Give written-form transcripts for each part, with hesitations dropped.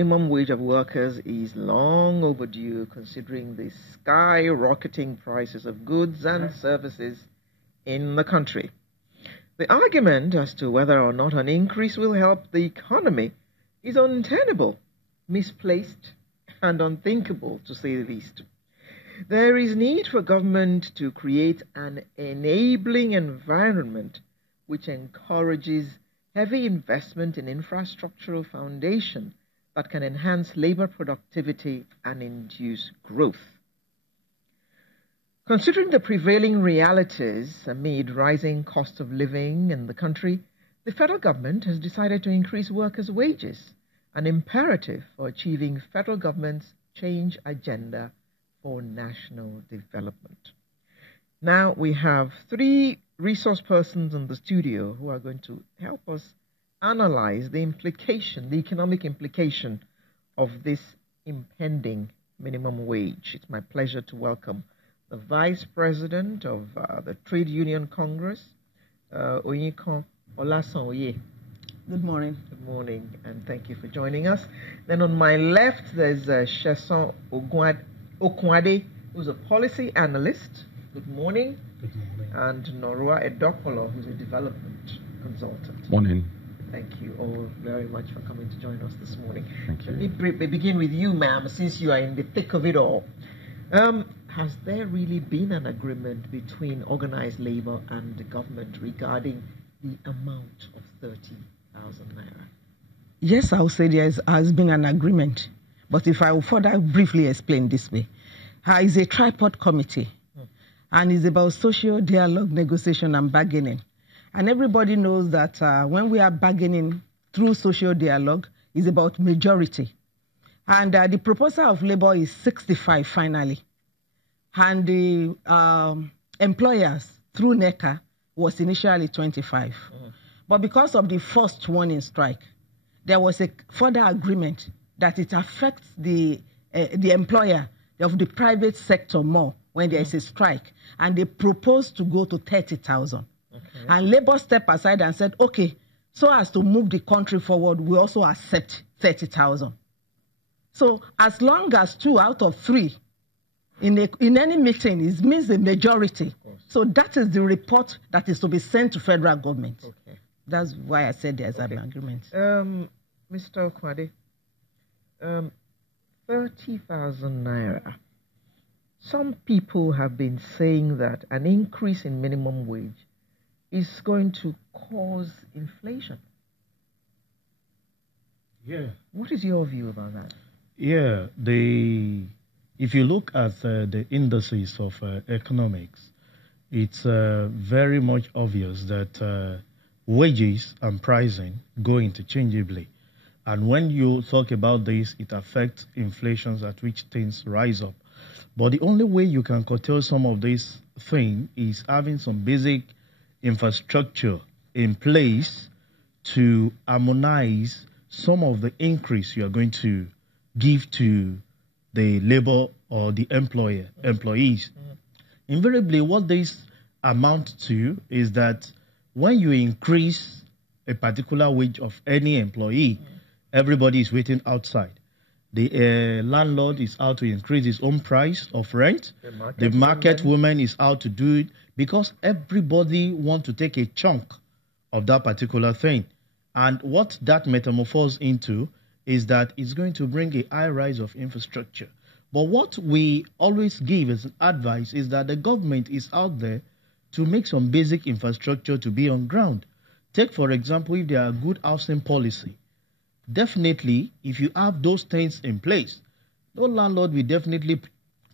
Minimum wage of workers is long overdue considering the skyrocketing prices of goods and services in the country. The argument as to whether or not an increase will help the economy is untenable, misplaced, and unthinkable, to say the least. There is need for government to create an enabling environment which encourages heavy investment in infrastructural foundation that can enhance labor productivity and induce growth. Considering the prevailing realities amid rising cost of living in the country, the federal government has decided to increase workers' wages, an imperative for achieving federal government's change agenda for national development. Now we have three resource persons in the studio who are going to help us analyze the economic implication of this impending minimum wage. It's my pleasure to welcome the Vice President of the Trade Union Congress, Oyikan Olasanoye. Good morning. Good morning, and thank you for joining us. Then on my left, there's Sheson Okwade, who's a policy analyst. Good morning. Good morning. And Norua Edokolo, who's a development consultant. Morning. Thank you all very much for coming to join us this morning. Thank you. Let me begin with you, ma'am, since you are in the thick of it all. Has there really been an agreement between organized labor and the government regarding the amount of 30,000 naira? Yes, I would say there has been an agreement. But if I will further briefly explain this way, it's a tripod committee, and it's about social dialogue, negotiation, and bargaining. And everybody knows that when we are bargaining through social dialogue, it's about majority. And the proposal of labor is 65 finally. And the employers through NECA was initially 25. But because of the first warning strike, there was a further agreement that it affects the employer of the private sector more when there is a strike. And they proposed to go to 30,000. Okay. And Labour stepped aside and said, okay, so as to move the country forward, we also accept 30,000. So as long as 2 out of 3 in any meeting, it means a majority. So that is the report that is to be sent to federal government. Okay. That's why I said there's an agreement. Mr. Okwade, 30,000 naira. Some people have been saying that an increase in minimum wage is going to cause inflation. Yeah. What is your view about that? Yeah, if you look at the indices of economics, it's very much obvious that wages and pricing go interchangeably. And when you talk about this, it affects inflations at which things rise up. But the only way you can curtail some of this thing is having some basic infrastructure in place to harmonize some of the increase you are going to give to the labor or the employees. Invariably, what this amounts to is that when you increase a particular wage of any employee, everybody is waiting outside. The landlord is out to increase his own price of rent. The market woman is out to do it because everybody wants to take a chunk of that particular thing. And what that metamorphoses into is that it's going to bring a high rise of infrastructure. But what we always give as advice is that the government is out there to make some basic infrastructure to be on ground. Take, for example, if there are good housing policy. Definitely, if you have those things in place, no landlord will definitely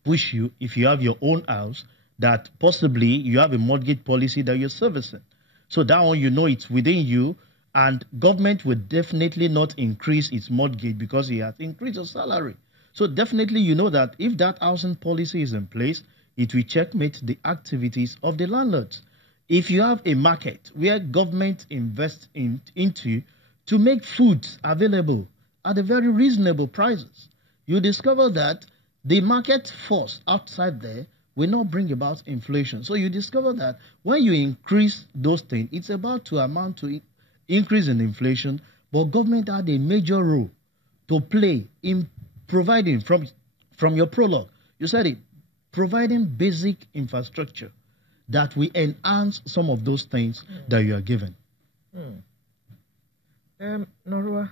push you if you have your own house that possibly you have a mortgage policy that you're servicing. So that one, you know it's within you, and government will definitely not increase its mortgage because it has increased your salary. So definitely you know that if that housing policy is in place, it will checkmate the activities of the landlords. If you have a market where government invests into to make foods available at a very reasonable prices, you discover that the market force outside there will not bring about inflation. So you discover that when you increase those things, it's about to amount to increase in inflation, but government had a major role to play in providing, from your prologue, you said it, providing basic infrastructure that will enhance some of those things that you are given? Norua,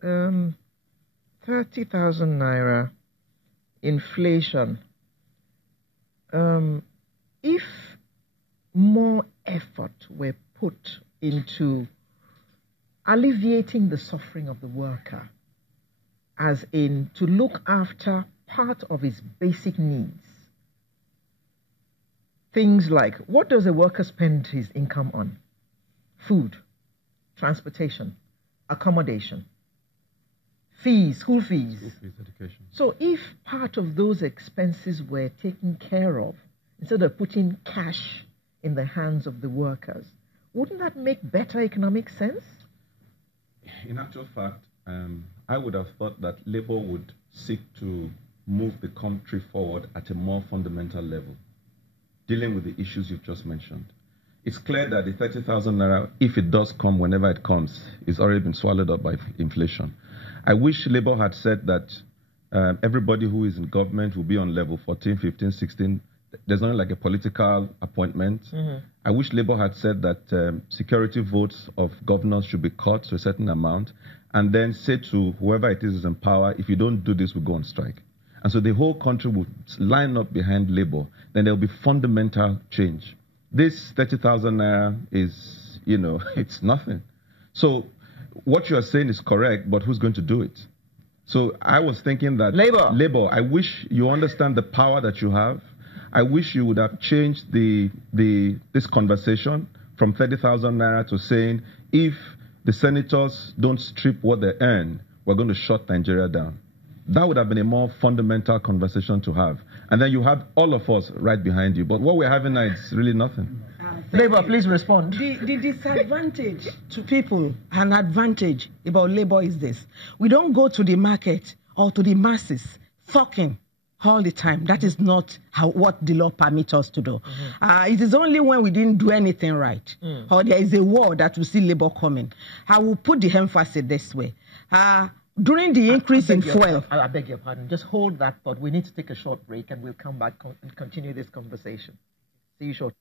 30,000 naira inflation. If more effort were put into alleviating the suffering of the worker, as in to look after part of his basic needs, things like, what does a worker spend his income on? Food, transportation, accommodation, fees, school fees. Education. So if part of those expenses were taken care of, instead of putting cash in the hands of the workers, wouldn't that make better economic sense? In actual fact, I would have thought that Labour would seek to move the country forward at a more fundamental level, dealing with the issues you've just mentioned. It's clear that the 30,000 naira, if it does come, whenever it comes, is already been swallowed up by inflation. I wish Labour had said that everybody who is in government will be on level 14, 15, 16. There's not like a political appointment. I wish Labour had said that security votes of governors should be cut to a certain amount, and then say to whoever it is in power, if you don't do this, we'll go on strike. And so the whole country would line up behind Labour. Then there will be fundamental change. This 30,000 naira is, it's nothing. So what you are saying is correct, but who's going to do it? So I was thinking that Labour, I wish you understand the power that you have. I wish you would have changed this conversation from 30,000 naira to saying, if the senators don't strip what they earn, we're going to shut Nigeria down. That would have been a more fundamental conversation to have. And then you have all of us right behind you. But what we're having now is really nothing. Labour, please respond. The disadvantage to people and advantage about Labour is this. We don't go to the market or to the masses talking all the time. That is not what the law permits us to do. It is only when we didn't do anything right or there is a war that we see Labour coming. I will put the emphasis this way. During the increase in fuel... I beg your pardon. Just hold that thought. We need to take a short break and we'll come back and continue this conversation. See you shortly.